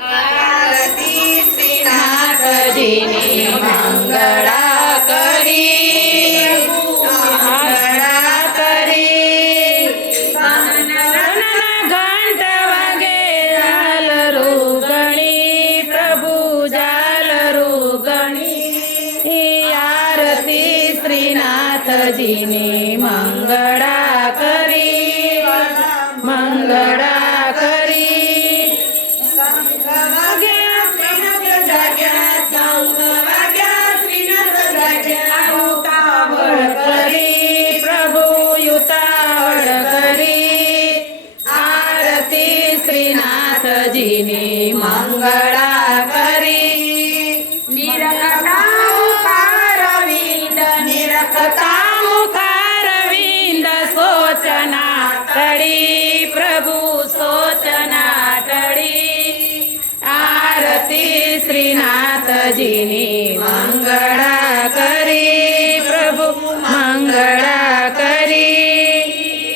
આરતી શ્રીનાથજીની મંગળા કરી, મંગળા કરી. ઘંટ વાગે ઝાલરું ગણી, પ્રભુ ઝાલરું ગણી. આરતી શ્રીનાથજીની મંગળા કરી, મંગળા કરી. શંખ વાગ્યા શ્રીનાથ જાગ્યા, શંખ વાગ્યા શ્રીનાથ જાગ્યા. ઉતાવળ કરી પ્રભુ ઉતાવળ કરી. આરતી શ્રીનાથજીની મંગળા કરી. નિરખતા મુખારવિંદ, નિરખતા મુખારવિંદ. સોચના ટળી પ્રભુ સોચના ટળી. આરતી શ્રીનાથજીની મંગળા કરી, પ્રભુ મંગળા કરી.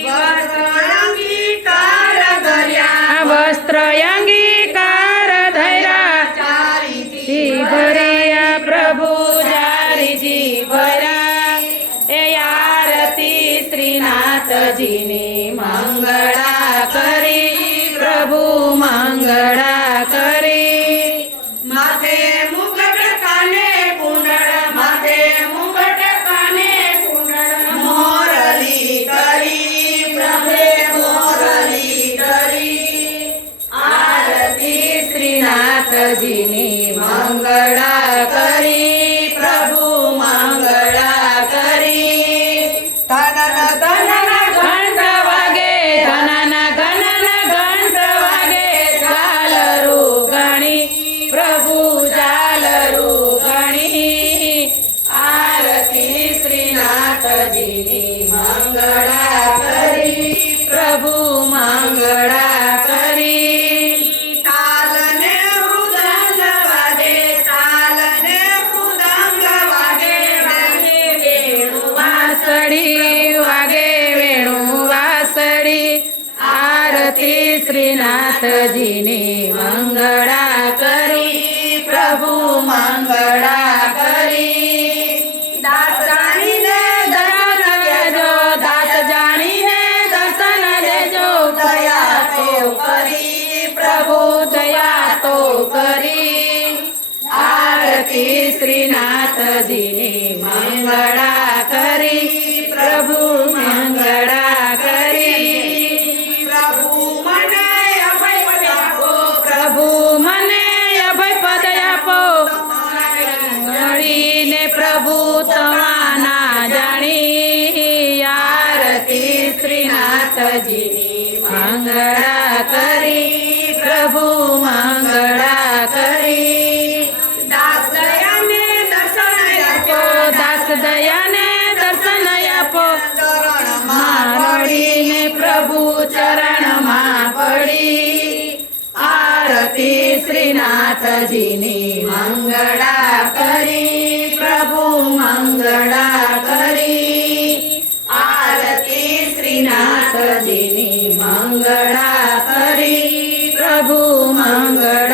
વસ્ત્રઅંગીકાર ધર્યા, વસ્ત્રઅંગીકાર ધર્યા. ચારીજી ભર્યા પ્રભુ ચારીજી ભર્યા. એ આરતી શ્રીનાથજીની મંગળા કરી, પ્રભુ મંગળા કરી. માથે મુગટ કાને કુંડળ, માથે મુગટ કાને કુંડળ. મોરલી કરી પ્રભે મોરલી કરી. આરતી શ્રીનાથજીની મંગળા કરી, પ્રભુ મંગળા કરી. ધનન ધનન ઘંટ વાગે, ધનન ધનન ઘંટ વાગે. ઝાલરું ગણી પ્રભુ ઝાલરું ગણી. આરતી શ્રીનાથજીની મંગળા કરી, પ્રભુ મંગળા કરી. તાલને મૃદંગ વાગે, તાલને મૃદંગ વાગે. વેણુ વાસળી વાગે, વેણુ વાસળી. આરતી શ્રીનાથજીની મંગળા કરી, પ્રભુ મંગળા કરી. દાસ જાણીને દર્શન દેજો, દાસ જાણીને દર્શન દેજો. દયા તો કરી પ્રભુ દયા તો કરી. આરતી શ્રીનાથજીની મંગળા કરી, પ્રભુ મંગળા કરી. પ્રભુ મને અભય પદ આપો, પ્રભુ મને અભય પદ આપો. મળીને પ્રભુ તમાના જાણી. આરતી શ્રીનાથજીની મંગળા કરી, પ્રભુ મંગળા કરી. દાસ દયાને દર્શન આપો, દાસ દયાને દર્શન આપો. ચરણમાં રડીને પ્રભુ ચરણમાં પડી. આરતી શ્રીનાથજીની મંગળા કરી, પ્રભુ મંગળા કરી. આરતી શ્રીનાથજીની મંગળા કરી, પ્રભુ મંગળા